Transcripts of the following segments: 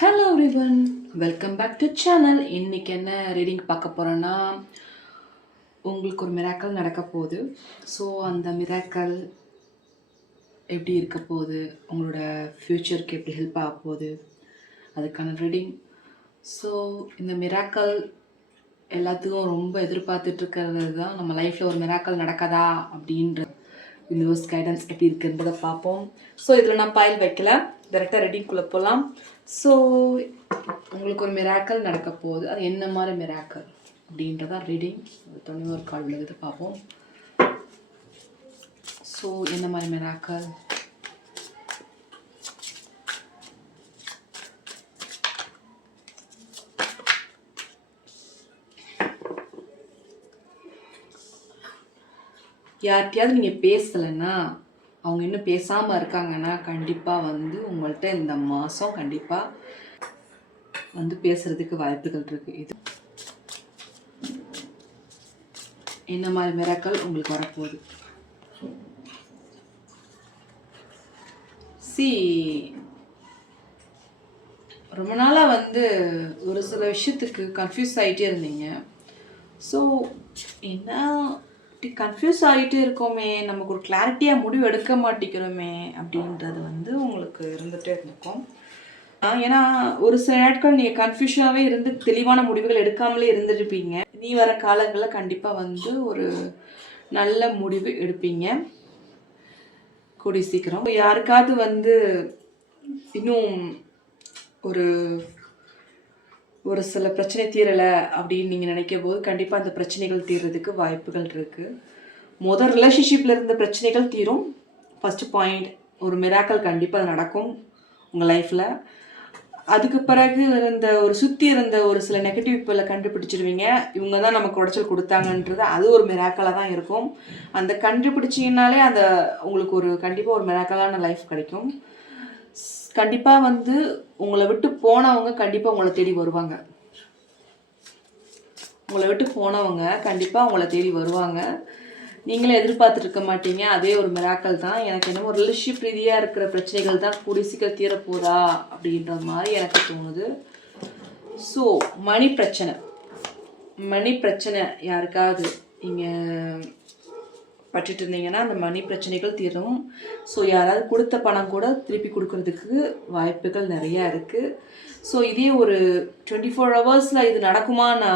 Hello everyone, welcome back to channel. இன்றைக்கி என்ன reading பார்க்க போகிறோன்னா, உங்களுக்கு ஒரு மிராக்கல் நடக்க போகுது. ஸோ அந்த மிராக்கல் எப்படி இருக்க போகுது, உங்களோட ஃப்யூச்சருக்கு எப்படி ஹெல்ப் ஆக போகுது, அதுக்கான ரீடிங். ஸோ இந்த மிராக்கல் எல்லாத்துக்கும் ரொம்ப எதிர்பார்த்துட்ருக்கிறது தான், நம்ம லைஃப்பில் ஒரு மிராக்கல் நடக்காதா அப்படின்ற யூனிவர்ஸ் கைடன்ஸ் எப்படி இருக்குன்றதை பார்ப்போம். ஸோ இதில் நான் பாயில் வைக்கல, டேரெக்டாக ரெடிங்குள்ளே போகலாம். ஸோ உங்களுக்கு ஒரு மிராக்கல் நடக்க போகுது, அது என்ன மாதிரி மிராக்கல் அப்படின்றதான் ரீடிங். ஒரு கால் விழுகுது, பார்ப்போம். ஸோ என்ன மாதிரி மிராக்கல்? யார்கிட்டயாவது நீங்கள் பேசலைன்னா, அவங்க இன்னும் பேசாமல் இருக்காங்கன்னா, கண்டிப்பாக வந்து உங்கள்கிட்ட இந்த மாதம் கண்டிப்பாக வந்து பேசுகிறதுக்கு வாய்ப்புகள் இருக்குது. இது என்ன மாதிரி மிராக்கல் உங்களுக்கு வரப்போகுது? ரொம்ப நாளாக வந்து ஒரு சில விஷயத்துக்கு கன்ஃபியூஸ் ஆகிட்டே இருந்தீங்க. ஸோ என்ன இப்படி கன்ஃபியூஸ் ஆகிட்டே இருக்கோமே, நமக்கு ஒரு கிளாரிட்டியாக முடிவு எடுக்க மாட்டேங்கிறோமே அப்படின்றது வந்து உங்களுக்கு இருந்துகிட்டே இருக்கும். ஏன்னா ஒரு சில நாட்கள் நீங்கள் கன்ஃபியூஷனாகவே இருந்து தெளிவான முடிவுகள் எடுக்காமலே இருந்துருப்பீங்க. நீ வர காலங்களில் கண்டிப்பாக வந்து ஒரு நல்ல முடிவு எடுப்பீங்க கூடிய சீக்கிரம். யாருக்காவது வந்து இன்னும் ஒரு ஒரு சில பிரச்சனை தீரலை அப்படின்னு நீங்கள் நினைக்கும் போது கண்டிப்பாக அந்த பிரச்சனைகள் தீர்றதுக்கு வாய்ப்புகள் இருக்குது. முதல் ரிலேஷன்ஷிப்பில் இருந்த பிரச்சனைகள் தீரும். ஃபஸ்ட்டு பாயிண்ட், ஒரு மிராக்கல் கண்டிப்பாக நடக்கும் உங்கள் லைஃப்பில். அதுக்கு பிறகு இருந்த ஒரு சுற்றி இருந்த ஒரு சில நெகட்டிவ் பீப்பிளை கண்டுபிடிச்சிருவீங்க. இவங்க தான் நமக்கு உடைச்சல் கொடுத்தாங்கன்றது அது ஒரு மிராக்கலாக தான் இருக்கும். அந்த கண்டுபிடிச்சிங்கனாலே அந்த உங்களுக்கு ஒரு கண்டிப்பாக ஒரு மிராக்கலான லைஃப் கிடைக்கும். கண்டிப்பாக வந்து உங்களை விட்டு போனவங்க கண்டிப்பாக உங்களை தேடி வருவாங்க. உங்களை விட்டு போனவங்க கண்டிப்பாக உங்களை தேடி வருவாங்க. நீங்களே எதிர்பார்த்துட்டு இருக்க மாட்டீங்க. அதே ஒரு மிராக்கல் தான். எனக்கு என்னமோ ரிலேஷன்ஷிப் ரீதியாக இருக்கிற பிரச்சனைகள் தான் கூடிய சீக்கிரம் தீரப்போதா அப்படின்ற மாதிரி எனக்கு தோணுது. ஸோ மணி பிரச்சனை யாருக்காவது நீங்கள் பட்டுட்டு இருந்தீங்கன்னா அந்த மணி பிரச்சனைகள் தீரும். ஸோ யாராவது கொடுத்த பணம் கூட திருப்பி கொடுக்கறதுக்கு வாய்ப்புகள் நிறையா இருக்குது. ஸோ இதே ஒரு 24 ஹவர்ஸில் இது நடக்குமானா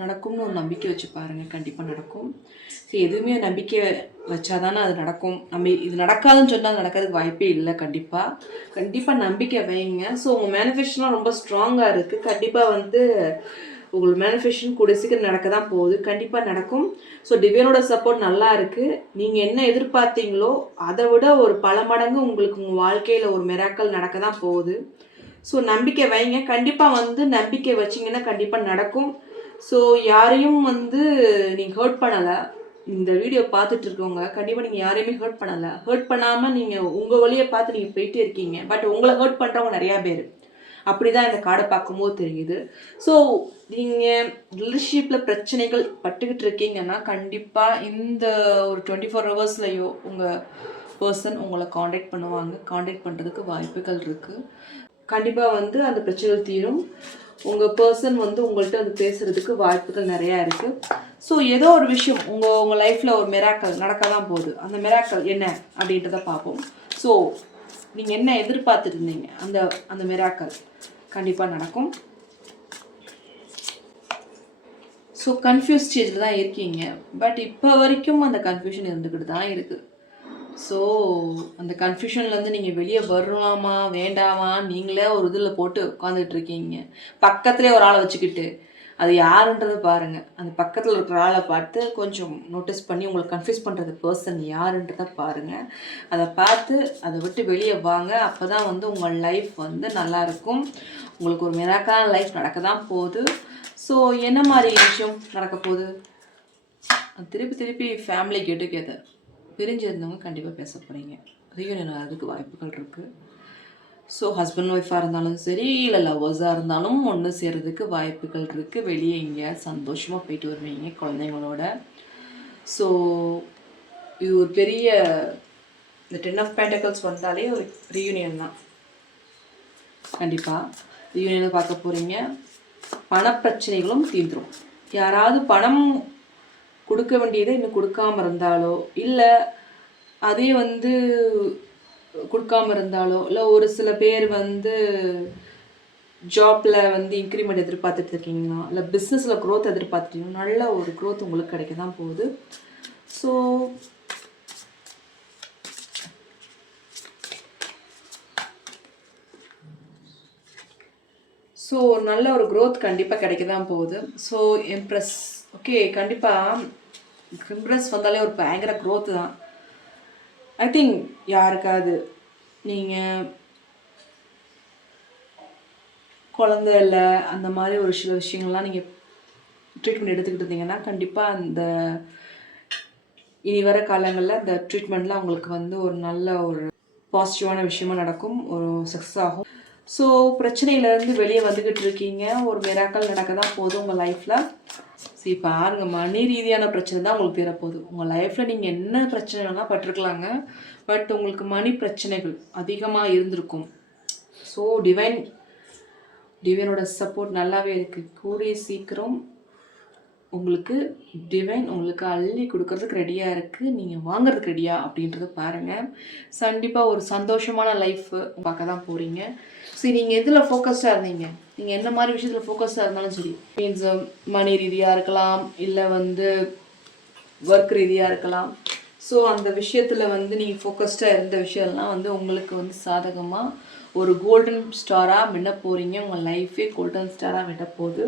நடக்கும்னு ஒரு நம்பிக்கை வச்சு பாருங்கள், கண்டிப்பாக நடக்கும். ஸோ எதுவுமே நம்பிக்கை வச்சாதானே அது நடக்கும். நம்ம இது நடக்காதுன்னு சொன்னால் அது நடக்கிறதுக்கு வாய்ப்பே இல்லை. கண்டிப்பாக நம்பிக்கை வைங்க. ஸோ உங்கள் மேனிஃபெஸ்டேஷன்லாம் ரொம்ப ஸ்ட்ராங்காக இருக்குது. கண்டிப்பாக வந்து உங்களுக்கு மேனிஃபெஸ்டேஷன் கூட சீக்கிரம் நடக்க தான் போகுது, கண்டிப்பாக நடக்கும். ஸோ டிவைனோட சப்போர்ட் நல்லா இருக்குது. நீங்கள் என்ன எதிர்பார்த்தீங்களோ அதை விட ஒரு பல மடங்கு உங்களுக்கு உங்கள் வாழ்க்கையில் ஒரு மிராக்கல் நடக்க தான் போகுது. ஸோ நம்பிக்கை வைங்க. கண்டிப்பாக வந்து நம்பிக்கை வச்சிங்கன்னா கண்டிப்பாக நடக்கும். ஸோ யாரையும் வந்து நீங்கள் ஹர்ட் பண்ணலை. இந்த வீடியோ பார்த்துட்டு இருக்கவங்க கண்டிப்பாக நீங்கள் யாரையுமே ஹர்ட் பண்ணலை. ஹர்ட் பண்ணாமல் நீங்கள் உங்கள் வழியை பார்த்து நீங்கள் போயிட்டே இருக்கீங்க. பட் உங்களை ஹர்ட் பண்ணுறவங்க நிறையா பேர். அப்படி தான் இந்த கார்டை பார்க்கும்போது தெரியுது. ஸோ நீங்கள் ரிலேஷன்ஷிப்பில் பிரச்சனைகள் பட்டுக்கிட்டு இருக்கீங்கன்னா கண்டிப்பாக இந்த ஒரு 24 ஹவர்ஸ்லையோ உங்கள் பர்சன் உங்களை காண்டாக்ட் பண்ணுவாங்க. காண்டாக்ட் பண்ணுறதுக்கு வாய்ப்புகள் இருக்குது. கண்டிப்பாக வந்து அந்த பிரச்சனைகள் தீரும். உங்கள் பர்சன் வந்து உங்கள்கிட்ட வந்து பேசுகிறதுக்கு வாய்ப்புகள் நிறையா இருக்குது. ஸோ ஏதோ ஒரு விஷயம் உங்கள் லைஃப்பில் ஒரு மிராக்கல் நடக்க தான் போகுது. அந்த மிராக்கல் என்ன அப்படின்றத பார்ப்போம். ஸோ நீங்கள் என்ன எதிர்பார்த்துட்டு இருந்தீங்க, அந்த மிராக்கல் கண்டிப்பாக நடக்கும். ஸோ கன்ஃபியூஸ் ஸ்டேஜில் தான் இருக்கீங்க. பட் இப்போ வரைக்கும் அந்த கன்ஃபியூஷன் இருந்துக்கிட்டு தான் இருக்குது. ஸோ அந்த கன்ஃபியூஷன்லேருந்து நீங்கள் வெளியே வரலாமா வேண்டாமா நீங்களே ஒரு இதில் போட்டு உட்காந்துட்டு இருக்கீங்க. பக்கத்துலேயே ஒரு ஆளை வச்சுக்கிட்டு அது யாருன்றது பாருங்கள். அந்த பக்கத்தில் இருக்கிற ஆளை பார்த்து கொஞ்சம் நோட்டீஸ் பண்ணி உங்களுக்கு கன்ஃபியூஸ் பண்ணுறது பர்சன் யாருன்றதை பாருங்கள். அதை பார்த்து அதை விட்டு வெளியே வாங்க. அப்போ தான் வந்து உங்கள் லைஃப் வந்து நல்லாயிருக்கும். உங்களுக்கு ஒரு மிராக்கலான லைஃப் நடக்க தான் போகுது. ஸோ என்ன மாதிரி விஷயம் நடக்க போகுது? திருப்பி ஃபேமிலி கெட் டுகெதர். பிரிஞ்சிருந்தவங்க கண்டிப்பாக பேச போகிறீங்க. ரீயூனியன் ஆகிறதுக்கு வாய்ப்புகள் இருக்குது. ஸோ ஹஸ்பண்ட் ஒய்ஃபாக இருந்தாலும் சரி, இல்லை லவ்வர்ஸாக இருந்தாலும் ஒன்று சேர்கிறதுக்கு வாய்ப்புகள் இருக்குது. வெளியே எங்கேயாவது சந்தோஷமாக போயிட்டு வருவீங்க குழந்தைங்களோட. ஸோ இது ஒரு பெரிய இந்த 10 ஆஃப் பென்டக்கிள்ஸ் வந்தாலே ஒரு ரீயூனியன் தான். கண்டிப்பாக யூனியனில் பார்க்க போகிறீங்க. பணப்பிரச்சனைகளும் தீர்ந்துடும். யாராவது பணம் கொடுக்க வேண்டியதை இன்னும் கொடுக்காம இருந்தாலோ, இல்லை அதே வந்து கொடுக்காம இருந்தாலோ, இல்லை ஒரு சில பேர் வந்து ஜாப்பில் வந்து இன்க்ரிமெண்ட் எதிர்பார்த்துட்டு இருக்கீங்களா, இல்லை பிஸ்னஸில் க்ரோத் எதிர்பார்த்துட்டீங்கன்னா நல்ல ஒரு க்ரோத் உங்களுக்கு கிடைக்க தான் போகுது. ஸோ நல்ல ஒரு க்ரோத் கண்டிப்பாக கிடைக்க தான் போகுது. ஸோ எம்ப்ரெஸ் ஓகே, கண்டிப்பாக எம்ப்ரெஸ் வந்தாலே ஒரு பயங்கர க்ரோத்து தான். ஐ திங்க் யாருக்காவது நீங்கள் குழந்தை இல்லை அந்த மாதிரி ஒரு சில விஷயங்கள்லாம் நீங்கள் ட்ரீட்மெண்ட் எடுத்துக்கிட்டு இருந்தீங்கன்னா கண்டிப்பாக அந்த இனி வர காலங்களில் அந்த ட்ரீட்மெண்ட்லாம் உங்களுக்கு வந்து ஒரு நல்ல ஒரு பாசிட்டிவான விஷயமா நடக்கும், ஒரு சக்ஸஸ் ஆகும். ஸோ பிரச்சனையிலேருந்து வெளியே வந்துக்கிட்டு இருக்கீங்க, ஒரு மிராக்கள் நடக்க தான் போகுது உங்கள் லைஃப்பில். சரி பாருங்க, மணி ரீதியான பிரச்சனை தான் உங்களுக்கு தீரப்போகுது. உங்கள் லைஃப்பில் நீங்கள் என்ன பிரச்சனைலாம் பட்டிருக்கலாங்க, பட் உங்களுக்கு மணி பிரச்சனைகள் அதிகமாக இருந்திருக்கும். ஸோ டிவைனோட சப்போர்ட் நல்லாவே இருக்குது. கூடிய சீக்கிரம் உங்களுக்கு டிவைன் உங்களுக்கு அள்ளி கொடுக்கறதுக்கு ரெடியாக இருக்குது. நீங்கள் வாங்குறதுக்கு ரெடியா அப்படின்றத பாருங்கள். கண்டிப்பாக ஒரு சந்தோஷமான லைஃப் பார்க்க தான் போகிறீங்க. சரி, நீங்கள் எதில் ஃபோக்கஸ்டாக இருந்தீங்க, நீங்கள் என்ன மாதிரி விஷயத்தில் ஃபோக்கஸ்டாக இருந்தாலும் சரி, மீன்ஸ் மணி ரீதியாக இருக்கலாம், இல்லை வந்து ஒர்க் ரீதியாக இருக்கலாம். ஸோ அந்த விஷயத்தில் வந்து நீங்கள் ஃபோக்கஸ்டாக இருந்த விஷயம்லாம் வந்து உங்களுக்கு வந்து சாதகமாக ஒரு கோல்டன் ஸ்டாராக மின்ன போகிறீங்க. உங்கள் லைஃபே கோல்டன் ஸ்டாராக மின்ன போகுது.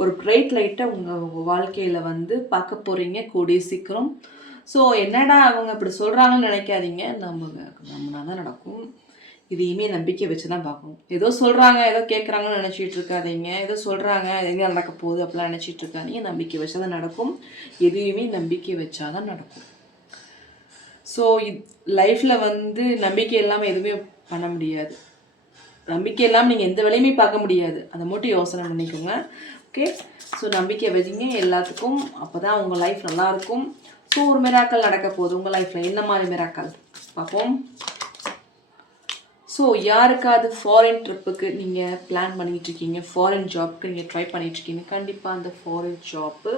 ஒரு பிரைட் லைட்டை உங்கள் வாழ்க்கையில் வந்து பார்க்க போகிறீங்க கூடிய சீக்கிரம். ஸோ என்னடா அவங்க இப்படி சொல்கிறாங்கன்னு நினைக்காதீங்க, நம்மளால தான் நடக்கும். இதையுமே நம்பிக்கை வச்சு தான் பார்க்கணும். ஏதோ சொல்கிறாங்க, ஏதோ கேட்குறாங்கன்னு நினச்சிட்டு இருக்காதீங்க. ஏதோ சொல்கிறாங்க, எங்கே நடக்க போகுது அப்படிலாம் நினச்சிட்டு இருக்காதீங்க. நம்பிக்கை வச்சா தான் நடக்கும். எதையுமே நம்பிக்கை வச்சா தான் நடக்கும். ஸோ லைஃப்பில் வந்து நம்பிக்கை இல்லாமல் எதுவுமே பண்ண முடியாது. நம்பிக்கை இல்லாமல் நீங்கள் எந்த வேலையுமே பார்க்க முடியாது. அதை மட்டும் யோசனை பண்ணிக்கோங்க. ஓகே, ஸோ நம்பிக்கை வச்சிங்க எல்லாத்துக்கும், அப்போ தான் உங்கள் லைஃப் நல்லாயிருக்கும். ஸோ ஒரு மிராக்கள் நடக்க போகுது உங்கள் லைஃப்பில். என்ன மாதிரி மிராக்கள் பார்ப்போம். ஸோ யாருக்காவது ஃபாரின் ட்ரிப்புக்கு நீங்கள் பிளான் பண்ணிகிட்ருக்கீங்க, ஃபாரின் ஜாப்க்கு நீங்கள் ட்ரை பண்ணிகிட்ருக்கீங்க, கண்டிப்பாக அந்த ஃபாரின் ஜாப்பு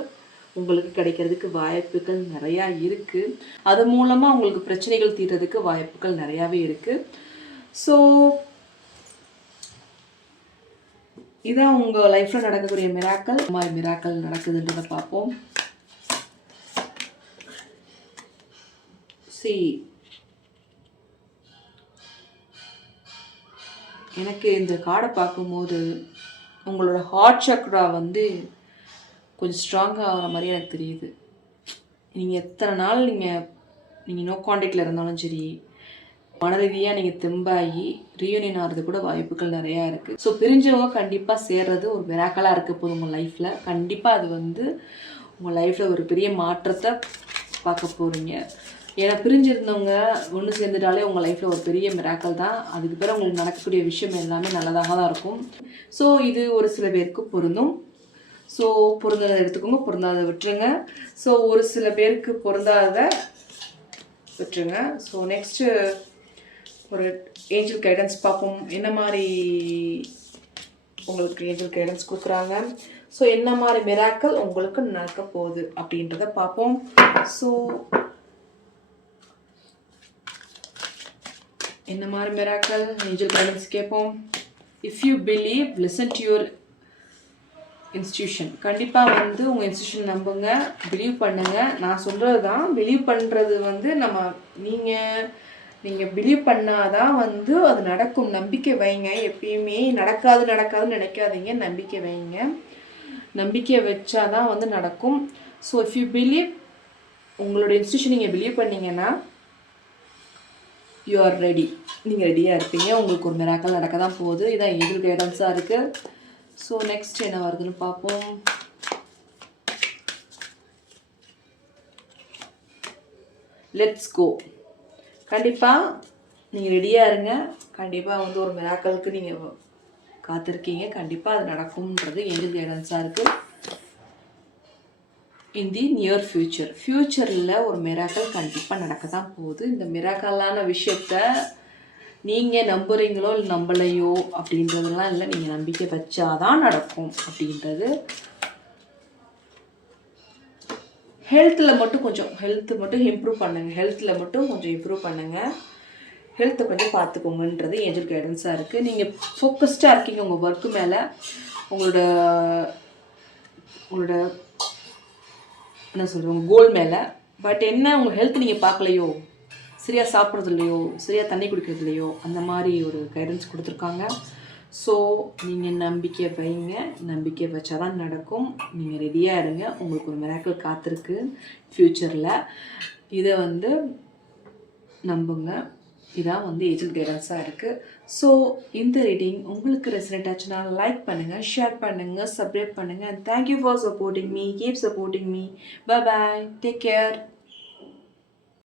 உங்களுக்கு கிடைக்கிறதுக்கு வாய்ப்புகள் நிறையா இருக்குது. அது மூலமாக உங்களுக்கு பிரச்சனைகள் தீர்றதுக்கு வாய்ப்புகள் நிறையாவே இருக்குது. ஸோ இதான் உங்கள் லைஃப்பில் நடக்கக்கூடிய மிராக்கள். மாதிரி மிராக்கள் நடக்குதுன்றதை பார்ப்போம். எனக்கு இந்த கார்டை பார்க்கும்போது உங்களோட ஹார்ட் சக்ரா வந்து கொஞ்சம் ஸ்ட்ராங்காக ஆகிற மாதிரி எனக்கு தெரியுது. நீங்கள் எத்தனை நாள் நீங்கள் நோ கான்டாக்டில் இருந்தாலும் சரி, மன ரீதியாக நீங்கள் தெம்பாகி ரீயூனியன் ஆகிறது கூட வாய்ப்புகள் நிறையா இருக்குது. ஸோ பிரிஞ்சவங்க கண்டிப்பாக சேர்றது ஒரு மிராக்கலாக இருக்க போகுது உங்கள் லைஃப்பில். கண்டிப்பாக அது வந்து உங்கள் லைஃப்பில் ஒரு பெரிய மாற்றத்தை பார்க்க போகிறீங்க. ஏன்னா பிரிஞ்சிருந்தவங்க ஒன்று சேர்ந்துட்டாலே உங்கள் லைஃப்பில் ஒரு பெரிய மிராக்கல் தான். அதுக்கு பிறகு உங்களுக்கு நடக்கக்கூடிய விஷயம் எல்லாமே நல்லதாக தான் இருக்கும். ஸோ இது ஒரு சில பேருக்கு பொருந்தும். ஸோ பொருந்தாத எடுத்துக்கோங்க, பொருந்தாத விட்டுருங்க. ஸோ ஒரு சில பேருக்கு பொருந்தாத விட்டுருங்க. ஸோ நெக்ஸ்ட்டு ஒரு ஏஞ்சல் கைடன்ஸ் பார்ப்போம். என்ன மாதிரி உங்களுக்கு ஏஞ்சல் கைடன்ஸ் கொடுக்குறாங்க, ஸோ என்ன மாதிரி மிராக்கல் உங்களுக்கு நடக்க போகுது அப்படின்றத பார்ப்போம். ஸோ என்ன மாதிரி மிராக்கல் ஏஞ்சல் கைடன்ஸ் கேட்போம். If you believe, listen to your institution. கண்டிப்பாக வந்து உங்கள் இன்ஸ்டியூஷன் நம்புங்க, பிலீவ் பண்ணுங்கள். நான் சொல்கிறது தான், பிலீவ் பண்ணுறது வந்து நீங்கள் பிலீவ் பண்ணாதான் வந்து அது நடக்கும். நம்பிக்கை வைங்க. எப்பயுமே நடக்காதுன்னு நினைக்காதீங்க, நம்பிக்கை வைங்க. நம்பிக்கை வச்சாதான் வந்து நடக்கும். ஸோ இஃப் யூ பிலீவ், உங்களோட இன்ஸ்டியூஷன் நீங்கள் பிலீவ் பண்ணிங்கன்னா யூ ஆர் ரெடி. நீங்கள் ரெடியாக இருப்பீங்க. உங்களுக்கு ஒரு மிராக்கல் நடக்க தான் போகுது. இதான் ஏஞ்சல் கைடன்ஸாக இருக்குது. ஸோ நெக்ஸ்ட் என்ன வருதுன்னு பார்ப்போம். Let's go. கண்டிப்பாக நீங்கள் ரெடியாக இருங்க. கண்டிப்பாக வந்து ஒரு மிராக்கலுக்கு நீங்கள் காத்திருக்கீங்க. கண்டிப்பாக அது நடக்கும்ன்றது ஏஞ்சல் கைடன்ஸாக இருக்குது. இன் தி நியர் ஃப்யூச்சரில் ஒரு மிராக்கல் கண்டிப்பாக நடக்க தான் போகுது. இந்த மிராக்கலான விஷயத்த நீங்கள் நம்புறீங்களோ இல்லை நம்பலையோ அப்படின்றதெல்லாம் இல்லை, நீங்கள் நம்பிக்கை வச்சாதான் நடக்கும் அப்படின்றது. ஹெல்த்தில் மட்டும் இம்ப்ரூவ் பண்ணுங்கள். ஹெல்த்தில் மட்டும் கொஞ்சம் இம்ப்ரூவ் பண்ணுங்கள். ஹெல்த்தை கொஞ்சம் பார்த்துக்கோங்கன்றது ஏஞ்சல் கைடன்ஸாக இருக்குது. நீங்கள் ஃபோக்கஸ்டாக இருக்கீங்க உங்கள் ஒர்க்கு மேலே, உங்களோட என்ன சொல்கிறேன், உங்கள் கோல் மேலே. பட் என்ன, உங்கள் ஹெல்த் நீங்கள் பார்க்கலையோ, சரியாக சாப்பிட்றது இல்லையோ, சரியாக தண்ணி குடிக்கிறது இல்லையோ, அந்த மாதிரி ஒரு கைடன்ஸ் கொடுத்துருக்காங்க. ஸோ நீங்கள் நம்பிக்கை வைங்க. நம்பிக்கை வச்சா தான் நடக்கும். நீங்கள் ரெடியாக இருங்க. உங்களுக்கு ஒரு மிராக்கிள் காத்திருக்கு ஃப்யூச்சரில். இதை நம்புங்க. இதான் ஏஜென்ட் கைடன்ஸாக இருக்குது. ஸோ இந்த ரீடிங் உங்களுக்கு ரெசனேட் ஆச்சுன்னா லைக் பண்ணுங்கள், ஷேர் பண்ணுங்கள், சப்ஸ்கிரைப் பண்ணுங்கள். And thank you for supporting me. Keep supporting me. Bye bye. Take care.